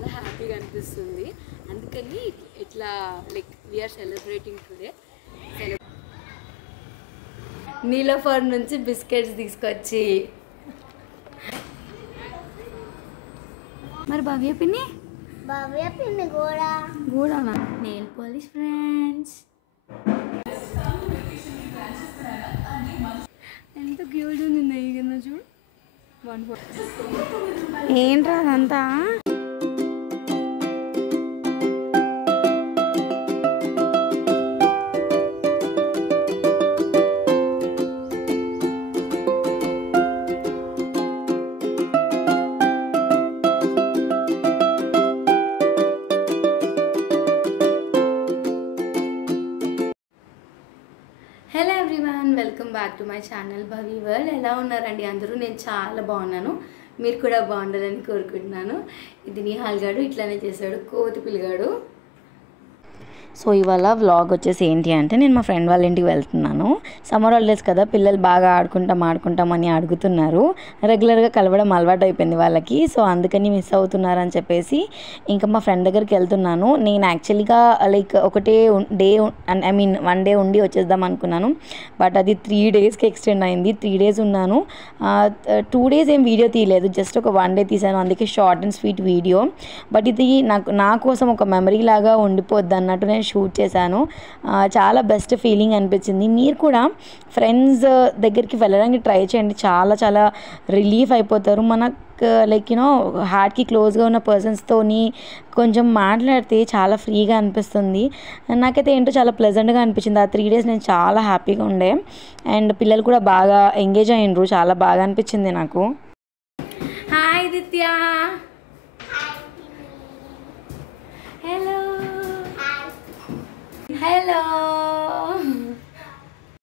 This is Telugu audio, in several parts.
చాలా హ్యాపీగా అనిపిస్తుంది. అందుకని ఇట్లా like we are celebrating today. Niloufer నుంచి బిస్కెట్స్ తీసుకొచ్చి మరి భవ్య పిన్ని గూడానా నెయిల్ పాలిష్ ఫ్రెండ్స్. ఎంత క్యూట్ ఉంది నెయ్యి కింద చూడు. ఏంట్రా అదంతా? Hello everyone, welcome back to my channel Bhavi World. ఎలా ఉన్నారండి అందరూ? నేను చాలా బాగున్నాను, మీరు కూడా బాగుండాలని కోరుకుంటున్నాను. ఇది నిహాల్ గాడు ఇట్లానే చేశాడు, కోతి పిల్లగాడు. సో ఇవాళ వ్లాగ్ వచ్చేసి ఏంటి అంటే, నేను మా ఫ్రెండ్ వాళ్ళ ఇంటికి వెళ్తున్నాను. సమ్మర్ హాలిడేస్ కదా, పిల్లలు బాగా ఆడుకుంటామని అడుగుతున్నారు. రెగ్యులర్గా కలవడం అలవాటు అయిపోయింది వాళ్ళకి. సో అందుకని మిస్ అవుతున్నారని చెప్పేసి ఇంకా మా ఫ్రెండ్ దగ్గరికి వెళ్తున్నాను. నేను యాక్చువల్గా లైక్ ఒకటే డే వన్ డే ఉండి వచ్చేద్దాం అనుకున్నాను. బట్ అది 3 డేస్కి ఎక్స్టెండ్ అయింది. 3 డేస్ ఉన్నాను. 2 డేస్ ఏం వీడియో తీయలేదు, జస్ట్ ఒక 1 డే తీసాను. అందుకే short and sweet video. But ఇది నా కోసం ఒక మెమరీ లాగా ఉండిపోద్ది అన్నట్టు నేను షూట్ చేశాను. చాలా బెస్ట్ ఫీలింగ్ అనిపించింది. మీరు కూడా ఫ్రెండ్స్ దగ్గరికి వెళ్ళడానికి ట్రై చేయండి. చాలా చాలా రిలీఫ్ అయిపోతారు. మనకు లైక్ హార్ట్కి క్లోజ్గా ఉన్న పర్సన్స్తోని కొంచెం మాట్లాడితే చాలా ఫ్రీగా అనిపిస్తుంది. నాకైతే ఏంటో చాలా ప్లెజెంట్గా అనిపించింది. ఆ 3 డేస్ నేను చాలా హ్యాపీగా ఉండే. అండ్ పిల్లలు కూడా బాగా ఎంగేజ్ అయ్యిండ్రు. చాలా బాగా అనిపించింది నాకు. హాయ్ దిత్య. హలో హలో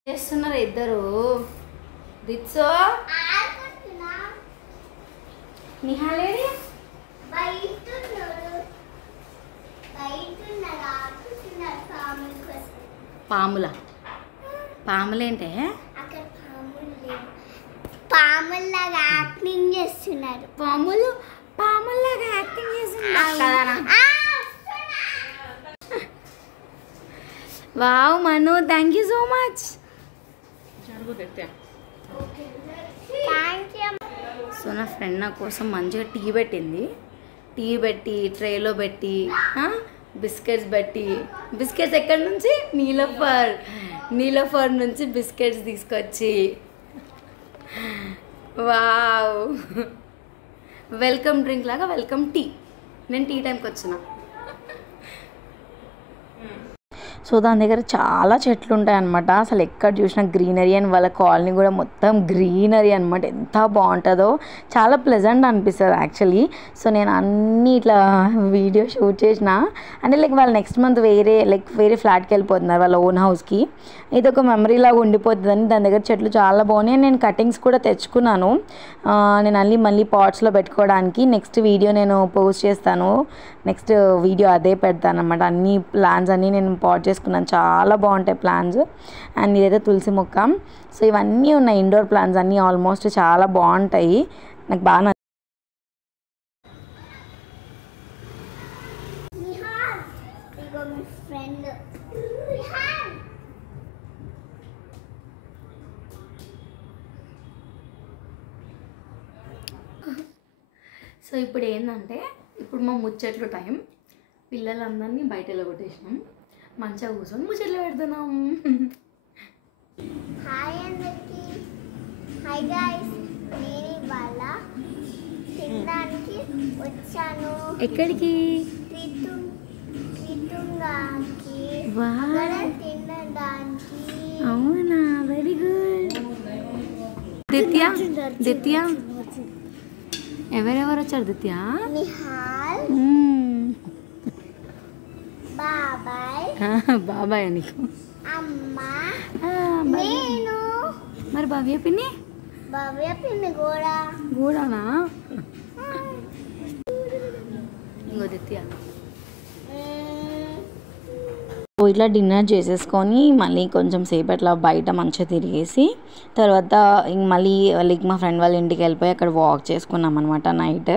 చేస్తున్నారు ఇద్దరు. దిత్సో నిహాలేడి పాములేంటే పాముల్లాగా యాక్టింగ్ చేస్తున్నారు. పాముల్లాగా యాక్టింగ్ చేస్తున్నారు. Wow Manu, thank you so much. So నా ఫ్రెండ్ నా కోసం మంచిగా టీ పెట్టింది. టీ పెట్టి ట్రేలో పెట్టి బిస్కెట్స్ పెట్టి, బిస్కెట్స్ ఎక్కడి నుంచి? నీలోఫర్ నుంచి బిస్కెట్స్ తీసుకొచ్చి, వావ్ వెల్కమ్ డ్రింక్ లాగా వెల్కమ్ టీ. నేను టీ టైంకి వచ్చిన. సో దాని దగ్గర చాలా చెట్లు ఉంటాయి అన్నమాట. అసలు ఎక్కడ చూసినా గ్రీనరీ. అండ్ వాళ్ళ కాలనీ కూడా మొత్తం గ్రీనరీ అనమాట. ఎంత బాగుంటుందో, చాలా ప్లెజెంట్ అనిపిస్తుంది యాక్చువల్లీ. సో నేను అన్నీ ఇట్లా వీడియో షూట్ చేసిన. అంటే లైక్ వాళ్ళు నెక్స్ట్ మంత్ వేరే ఫ్లాట్కి వెళ్ళిపోతున్నారు, వాళ్ళ ఓన్ హౌస్కి. ఇది ఒక మెమరీ లాగా ఉండిపోతుందని దాని దగ్గర చెట్లు చాలా బాగున్నాయి. నేను కటింగ్స్ కూడా తెచ్చుకున్నాను. నేను మళ్ళీ పాట్స్లో పెట్టుకోవడానికి. నెక్స్ట్ వీడియో నేను పోస్ట్ చేస్తాను. నెక్స్ట్ వీడియో అదే పెడతాను అనమాట. అన్ని ప్లాన్స్ అన్నీ నేను పాట్ చేసుకున్నాను. చాలా బాగుంటాయి ప్లాన్స్. అండ్ ఇదైతే తులసి మొక్క. సో ఇవన్నీ ఉన్నాయి ఇండోర్ ప్లాన్స్ అన్నీ. ఆల్మోస్ట్ చాలా బాగుంటాయి. నాకు బాగా సో ఇప్పుడు ఏంటంటే, ఇప్పుడు మా ముచ్చట్లు టైం. పిల్లలందరినీ బయటలో కొట్టేసినాం. మంచిగా కూర్చొని ముచ్చట్లు పెడుతున్నాం. హాయ్ అందరికి. హాయ్ గైస్, నేను ఇవాళ తినడానికి వచ్చాను. ఎక్కడికి? తినడానికి. అవునా, వెరీ గుడ్. దిత్య ఎవరెవరు వచ్చారు? దిత్య, నిహాల్, బాబాయ్ నీకు అమ్మ, నేను. మరి భవ్య పిన్ని గూడానా? ఇంకో దిత్య. ఇట్లా డిన్నర్ చేసేసుకొని మళ్ళీ కొంచెం సేపు అట్లా బయట మంచిగా తిరిగేసి తర్వాత మళ్ళీ మా ఫ్రెండ్ వాళ్ళ ఇంటికి వెళ్ళిపోయి అక్కడ వాక్ చేసుకున్నాం అనమాట నైట్.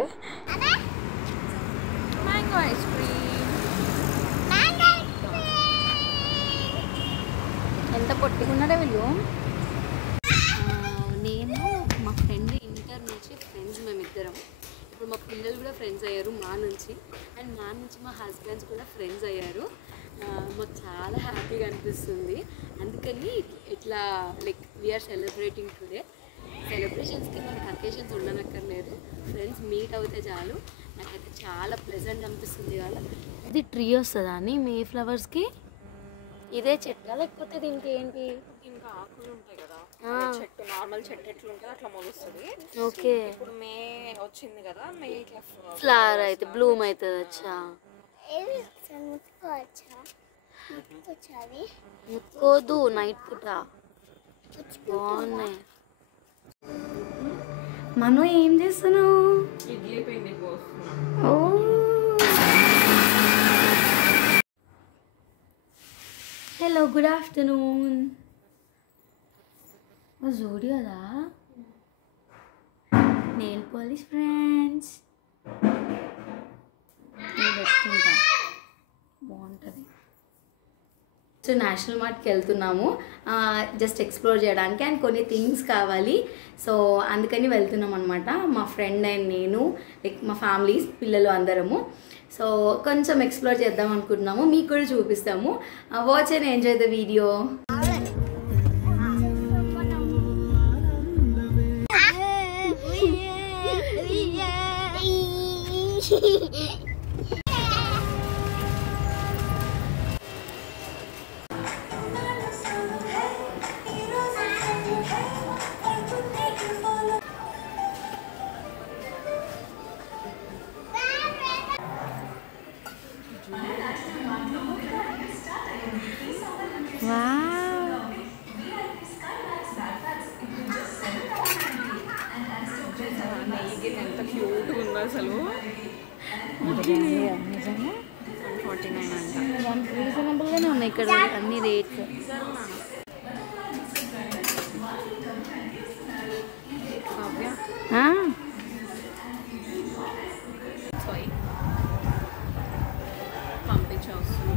పొట్టుకున్నారా వీళ్ళు. నేను మా ఫ్రెండ్ ఇంటర్ నుంచి ఫ్రెండ్స్ మేమిద్దరం. ఇప్పుడు మా పిల్లలు కూడా ఫ్రెండ్స్ అయ్యారు మా నుంచి, అండ్ మా నుంచి మా హస్బెండ్స్ కూడా ఫ్రెండ్స్ అయ్యారు. మాకు చాలా హ్యాపీగా అనిపిస్తుంది. అందుకని ఇట్లా లైక్ వీఆర్ సెలబ్రేటింగ్ టుడే. సెలబ్రేషన్స్కి మనకు అకేషన్స్ ఉండనక్కర్లేదు, ఫ్రెండ్స్ మీట్ అవుతే చాలు. నాకైతే చాలా ప్లెజెంట్ అనిపిస్తుంది కదా. ఇది ట్రీ వస్తుందా అని మే ఫ్లవర్స్కి? ఇదే చెట్టా లేకపోతే దీనికి ఏంటి? ఇంకా ఆకులు ఉంటాయి కదా, చెట్టు నార్మల్ చెట్టు ఎట్లా ఉంటుంది అట్లా మొలుస్తుంది. ఓకే, ఇప్పుడు మే వచ్చింది కదా, మే ఇట్లా ఫ్లవర్ అయితే బ్లూమ్ అవుతుంది. వచ్చా ముట్టుకోదు, నైట్ పూట బాగున్నాయి. మనం ఏం చేస్తున్నావు? ఇడ్లీ పిండి పోస్తున్నాం. ఓ హలో, గుడ్ ఆఫ్టర్నూన్. మా జోడి కదా నెయిల్ పాలిష్ ఫ్రెండ్స్. నేను పెట్టుకుంటా, బాగుంటుంది. సో నేషనల్ మార్ట్కి వెళ్తున్నాము జస్ట్ ఎక్స్ప్లోర్ చేయడానికి, అండ్ కొన్ని థింగ్స్ కావాలి. సో అందుకని వెళ్తున్నాం అనమాట. మా ఫ్రెండ్ అండ్ నేను, లైక్ మా ఫ్యామిలీస్ పిల్లలు అందరము. సో కొంచెం ఎక్స్ప్లోర్ చేద్దాం అనుకుంటున్నాము, మీకు కూడా చూపిస్తాము. Watch and enjoy the video. ఎంత క్యూట్గా ఉందో అసలు. 149 అంట. రీజనబుల్గానే ఉన్నాయి ఇక్కడ అన్ని రేట్స్. పంపించి వస్తుంది.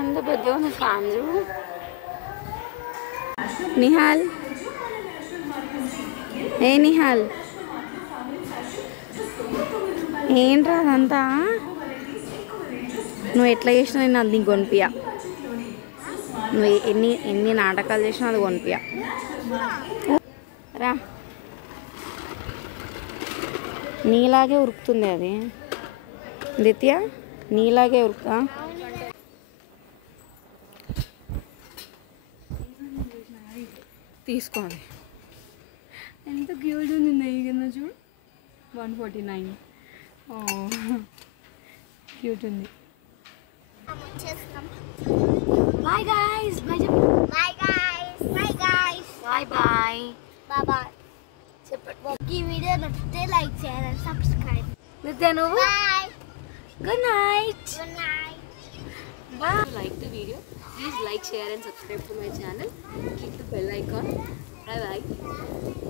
ఎంత పెద్ద ఉంది ఫ్యాన్లు. నిహాల్, ఏ నిహాల్, ఏంట్రా అదంతా? నువ్వు ఎట్లా చేసినావు? నేను అది కొనిపియా. నువ్వు ఎన్ని నాటకాలు చేసినా అది కొనిపియా. రా, నీలాగే ఉరుకుతుంది అది. దిత్య, నీలాగే ఉరుకుతా. తీసుకోండి. ఎంత క్యూట్ ఉంది నెయ్యి కింద చూడు. 149. క్యూట్ ఉంది. Bye guys. Bye bye. చెప్పండి. ఈ వీడియో నచ్చితే లైక్ చేయాలి, సబ్స్క్రైబ్. నిత్య నువ్వు? Bye. Good night. Good night. Bye. Like the video, please like, share and subscribe to my channel. Click the bell icon. Bye bye.